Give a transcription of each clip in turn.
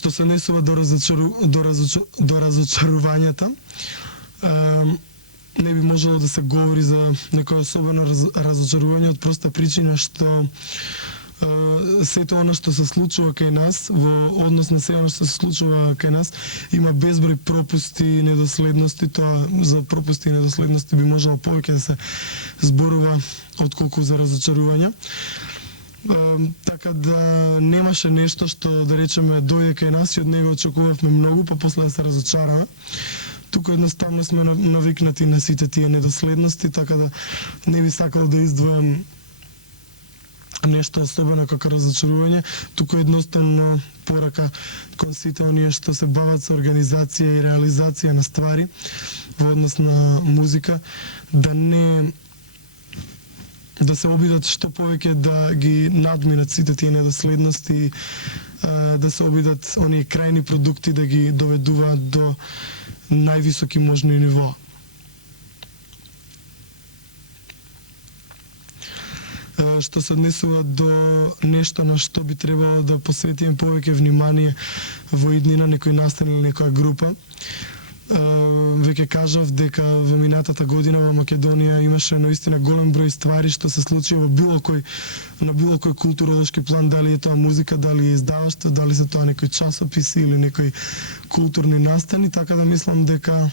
Што се однесува до разочарувањата, не би можело да се говори за некој особено разочарување од проста причина што сето она што се случува кај нас, во однос на се она што се случува кај нас, има безброј пропусти и недоследности. Тоа за пропусти и недоследности би можело повеќе да се зборува отколку за разочарување. Така да немаше нешто што, да речеме, дојде кај нас и од него очекувавме многу, па после да се разочараме. Туку едноставно сме навикнати на сите тие недоследности, така да не би сакал да издвојам нешто особено како разочарување, туку едноставно порака кон сите оние што се бават со организација и реализација на ствари во однос на музика, да се обидат што повеќе да ги надминат сите тие недоследности, да се обидат оние крајни продукти да ги доведуваат до највисоки можни нивоа. Што се однесува до нешто на што би требало да посветиме повеќе внимание во иднина, некој настан или некоја група. Веќе кажав дека во минатата година во Македонија имаше наистина голем број ствари што се случи на било кој културолошки план, дали е тоа музика, дали е издаваштво, дали се тоа некои часописи или некои културни настани, така да мислам дека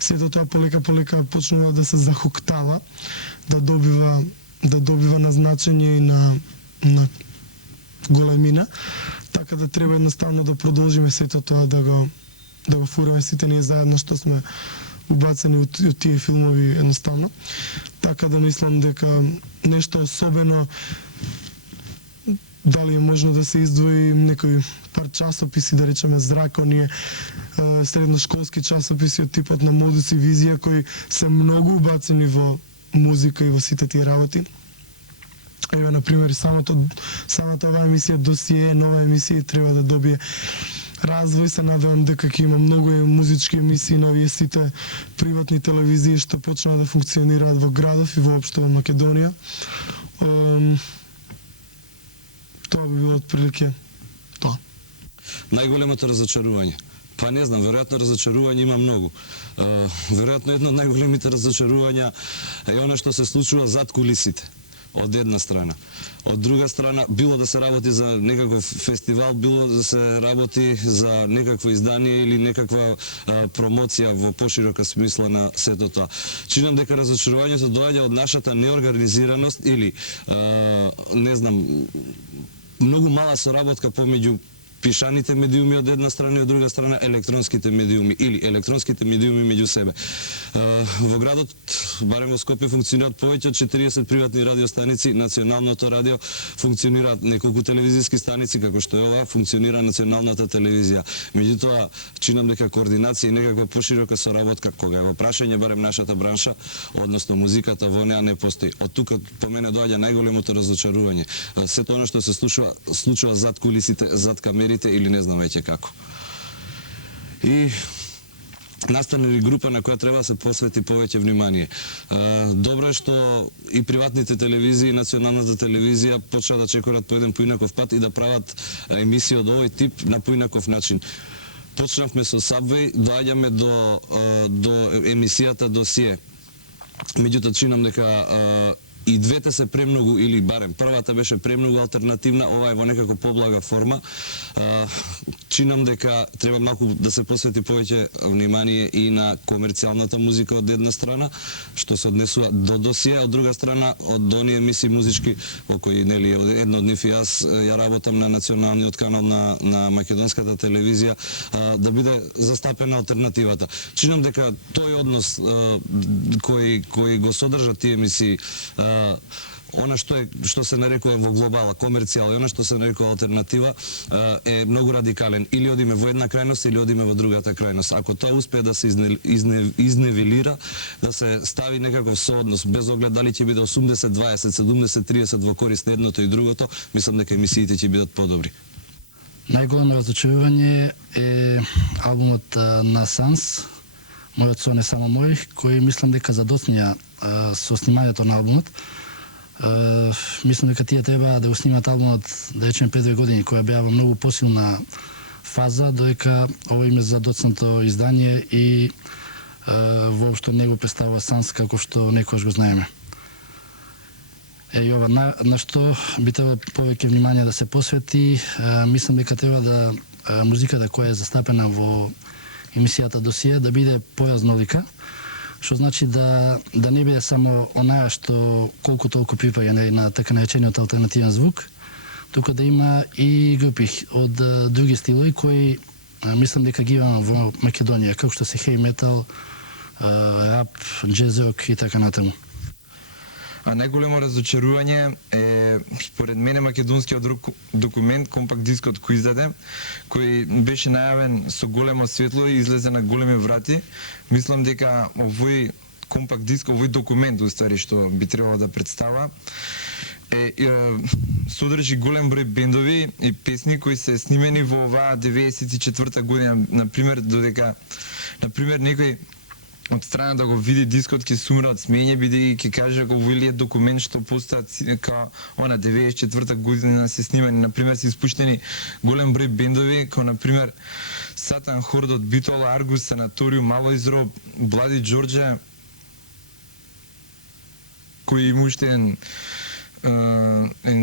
сето тоа полека почнува да се захуктава, да добива на значење и на големина, така да треба едноставно да продолжиме сето тоа да го фураме сите ние заедно што сме убацени од тие филмови едноставно. Така да мислам дека нешто особено, дали е можно да се издвои некои пар часописи, да речеме Зрак, оние средношколски часописи од типот на Модус и Визија, кои се многу убацени во музика и во сите тие работи. Еве, например, самата оваа емисија Досие, нова емисија, треба да добие развој. Се надевам дека ќе има многу музички емисии на овие сите приватни телевизии што почнаа да функционираат во градов и воопшто во Македонија. Тоа би било отприлике тоа. Најголемото разочарување. Па не знам, веројатно разочарување има многу. Веројатно едно од најголемите разочарувања е она што се случува зад кулисите. Од една страна. Од друга страна, било да се работи за некаков фестивал, било да се работи за некакво издание или некаква промоција во поширока смисла на сето тоа. Чинам дека разочарувањето доаѓа од нашата неорганизираност или, не знам, многу мала соработка помеѓу пишаните медиуми од една страна и од друга страна електронските медиуми или електронските медиуми меѓу себе. Во градот, барем во Скопје, функционираат повеќе од 40 приватни радиостаници, националното радио, функционираат неколку телевизиски станици, како што е ова, функционира националната телевизија. Меѓутоа, чинам дека координација и некаква поширока соработка, кога е во прашање барем нашата бранша, односно музиката, во неа не постои. Од тука по мене доаѓа најголемото разочарување. Сето она што се случува зад кулисите, зад камерите или не знам веќе како. И настане ли група на која треба да се посвети повеќе внимание. Добро е што и приватните телевизии, националната телевизија почна да чекорат по еден поинаков пат и да прават емисии од овој тип на поинаков начин. Почнавме со Subway, доаѓаме до емисијата Досие. Меѓутоа, чинам дека и двете се премногу, или барем првата беше премногу алтернативна, ова е во некако поблага форма. Чинам дека треба малку да се посвети повеќе внимание и на комерцијалната музика од една страна, што се однесува до Досие, од друга страна од оние емисии музички, во кои, нели, една од нив и јас ја работам на националниот канал на македонската телевизија, да биде застапена алтернативата. Чинам дека тој однос кој го содржа тие емисии, она што се нарекува во глобала комерцијал и она што се нарекува алтернатива е многу радикален. Или одиме во една крајност или одиме во другата крајност. Ако тоа успее да се изневелира, да се стави некаков сооднос, без оглед дали ќе биде 80-20, 70-30 во корист на едното и другото, мислам дека емисиите ќе бидат подобри. Најголемо разочарување е албумот на Санс, Мојот сон е само мој, кој мислам дека задоцнија со снимањето на албумот. Мислам дека тие треба да го снимат албумот, да речеме, 5 години, која беа во многу посилна фаза додека ово име за доцнато издание и воопшто не го представува Санс како што некојаш го знаеме. И ова на што би требало повеќе внимание да се посвети, мислам дека треба да музиката која е застапена во емисијата Досие да биде појазнолика, што значи да не биде само онаа што колку толку припаѓа на така наречениот алтернативен звук, туку да има и групи од други стилови кои мислам дека ги имаме во Македонија, како што се хеј метал, рап, джез-рок и така натаму. А најголемо разочарување е според мене македонскиот документ компакт дискот кој издаде, кој беше најавен со големо светло и излезе на големи врати. Мислам дека овој компакт диск, овој документ уствари што би требало да представа содржи голем број бендови и песни кои се снимени во оваа 94 година, например, додека некој од страна да го види дискот ќе сумра од смење, бидејќи ќе каже дека овој документ што постојат као она 94 година се снимани, например се испуштени голем број бендови, како например Сатан Хордот, Битол, Аргус, Санаториум, Мало Изроб, Блади Џорџе, кои има уште en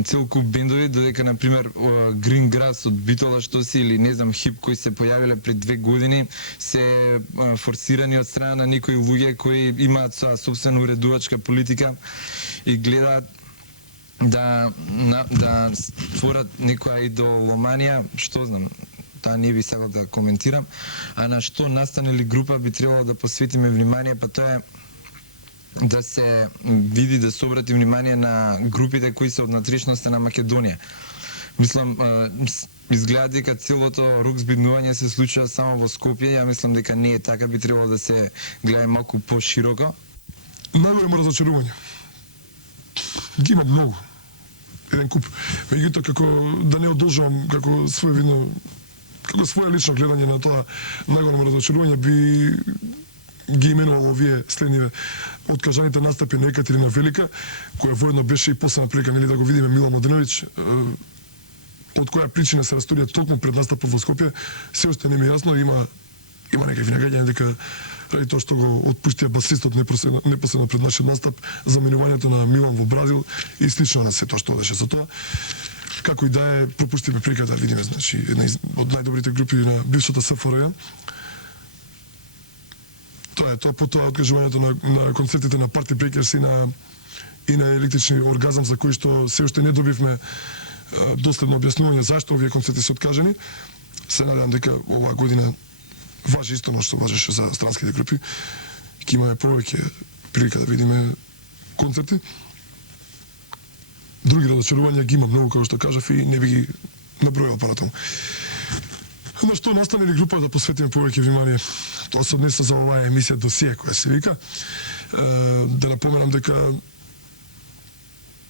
цел куп бендови, додека например Green Grass од Битола што си или не знам Хип кои се појавиле пред 2 години се форсирани од страна на некои луѓе кои имаат своја собствена уредувачка политика и гледаат да створат некоја идоломанија, што знам, таа не би сакал да коментирам, а на што настанели група би требало да посветиме внимание, па тоа е да се види, да се обрати внимание на групите кои се од натрешноста на Македонија. Мислам, изгледа дека целото рок збиднување се случува само во Скопје, ја мислам дека не е така, би требало да се гледа малку пошироко. Најголемо разочарување. Ги има многу. Еден куп. Меѓутоа, како да не одолжувам како своје лично гледање на тоа најголемо разочарување би ги именувал овие следниве откажаните настапи на Екатерина Велика, која воедно беше и последна прилика нели да го видиме Мило Младеновиќ, од која причина се растурија токму пред настапот во Скопје, се уште не ми е јасно, има некакви нагаѓања дека ради тоа што го отпуштија басистот непосредно пред нашиот настап, заменувањето на Милан во Бразил и слично на се тоа што одеше со тоа. Како и да е, пропуштиме прилика да видиме, значи, една од најдобрите групи на бившата СФРЈ. Тоа е тоа, потоа откажувањето на концертите на Party Breakers и на Електрични оргазам, за кои што се уште не добивме доследно објаснување зашто овие концерти се откажани. Се надевам дека оваа година важи исто но што важеше за странските групи. Ќе имаме повеќе прилика да видиме концерти. Други разочарувања ги има многу, како што кажав, и не би ги набројал понатаму. На што настанели група да посветиме повеќе внимание. Тоа се однесува за оваа емисија Досие која се вика. Да напоменам дека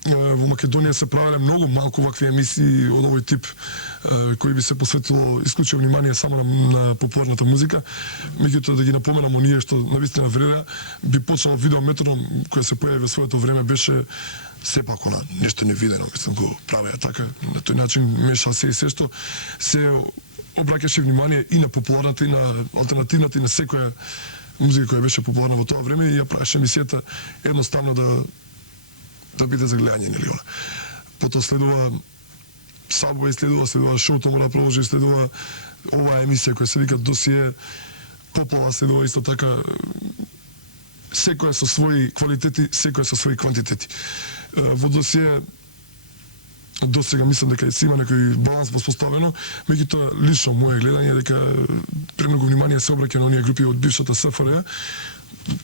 во Македонија се правеле многу малку вакви емисии од овој тип кои би се посветило исклучиво внимание само на популарната музика. Меѓутоа да ги напоменам оние што навистина вреда, би почнало видео метроном која се појави во своето време беше сепак она нешто невидено, мислам го правеа така, на тој начин меша се и се што се обраќаше внимание и на популарната, и на алтернативната, и на секоја музика која беше популарна во тоа време и ја правеше емисијата едноставно да биде за гледање, нели она. Потоа следува Subway, следува шоуто мора да продолжи, следува оваа емисија која се вика Досие, Попола, следува исто така секоја со своји квалитети, секоја со своји квантитети. Во Досие досега мислам дека се има некој баланс воспоставено, меѓутоа лично моје гледање дека премногу внимание се обраќа на оние групи од бившата СФРЈ.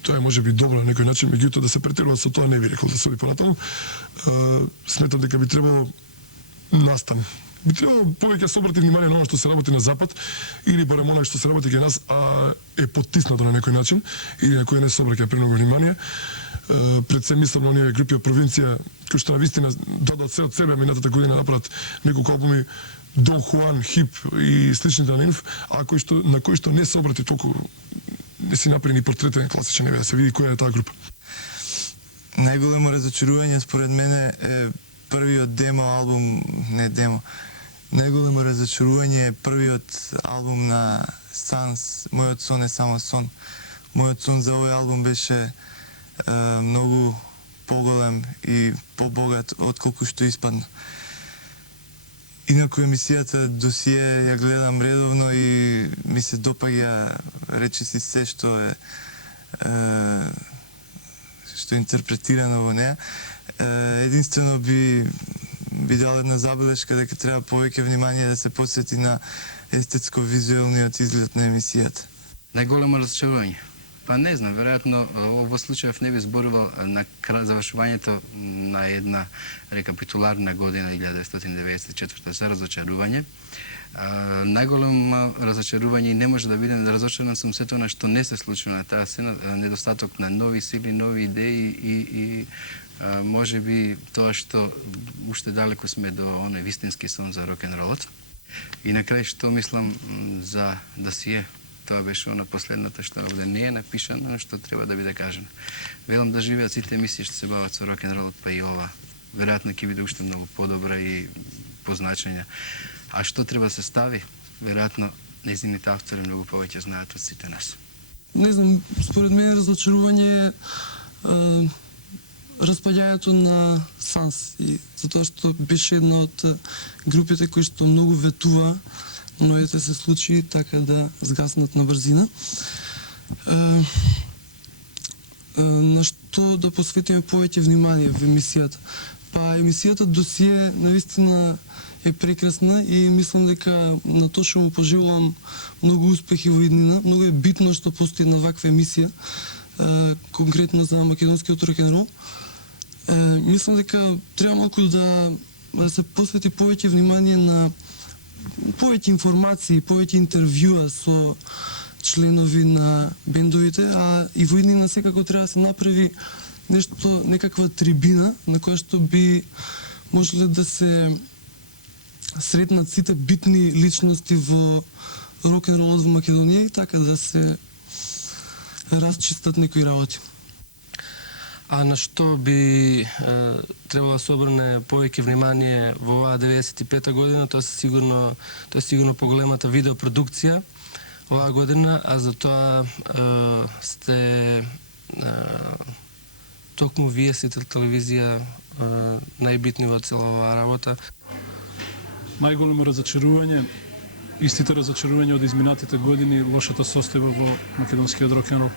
Тоа е можеби добро на некој начин, меѓутоа да се претерува со тоа не би рекол да се оди понатаму. Сметам дека би требало настан. Би требало повеќе се обрати внимание на она што се работи на запад или барем она што се работи кај нас, а е поттиснато на некој начин или на кој не се обраќа премногу внимание. Пред се мислам на оние групи од провинција кои што навистина дадат се од себе минатата година направат неколку албуми Дон Хуан, Хип и сличните на нив, а на кои што не се обрати толку, не си направи ни портретен класичен, да се види која е таа група. Најголемо разочарување според мене е првиот демо албум, не демо, Најголемо разочарување е првиот албум на Санс, Мојот сон е само сон. Мојот сон за овој албум беше многу поголем и побогат отколку што испадна. Инаку емисијата Досие ја гледам редовно и ми се допаѓа речиси се што е интерпретирано во неа. Единствено би дал една забелешка дека треба повеќе внимание да се посвети на естетско-визуелниот изглед на емисијата. Најголемо разочарување? Па не знам, веројатно во случајов не би зборувал на завршувањето на една рекапитуларна година 1994 за разочарување. Најголемо разочарување и не може да бидем разочаран сум сето на што не се случи на таа сцена, недостаток на нови сили, нови идеи и може би тоа што уште далеко сме до оној вистински сон за рок-н-ролот. И на крај што мислам за Досие? Тоа беше она последната што овде не е напишано, што треба да биде кажано. Велам да живеат сите емисии што се бават со рок-н-ролот, па и ова. Веројатно ќе биде уште многу подобра и позначања. А што треба да се стави? Веројатно нејзините автори многу повеќе знаат од сите нас. Не знам, според мене разочарување е распаѓањето на Санс, и затоа што беше една од групите кои што многу ветува новите се случаи така да згаснат на брзина. На што да посветиме повеќе внимание во емисијата? Па емисијата Досие навистина е прекрасна и мислам дека на тоа што му пожелувам многу успехи во иднина. Многу е битно што постои една ваква емисија, конкретно за македонскиот рок-н-рол. Мислам дека треба малку да се посвети повеќе внимание на повеќе информации, повеќе интервјуа со членови на бендовите, а и во иднина секако треба да се направи нешто, некаква трибина на која што би можеле да се сретнат сите битни личности во рок-н-ролот во Македонија и така да се расчистат некои работи. А на што би требало да се обрне повеќе внимание во оваа 95-та година, тоа е сигурно поголемата видеопродукција оваа година, а за тоа сте токму вие сите телевизија најбитни во цела оваа работа. Најголемо разочарување, истите разочарувања од изминатите години, лошата состојба во македонскиот рок-н-рол.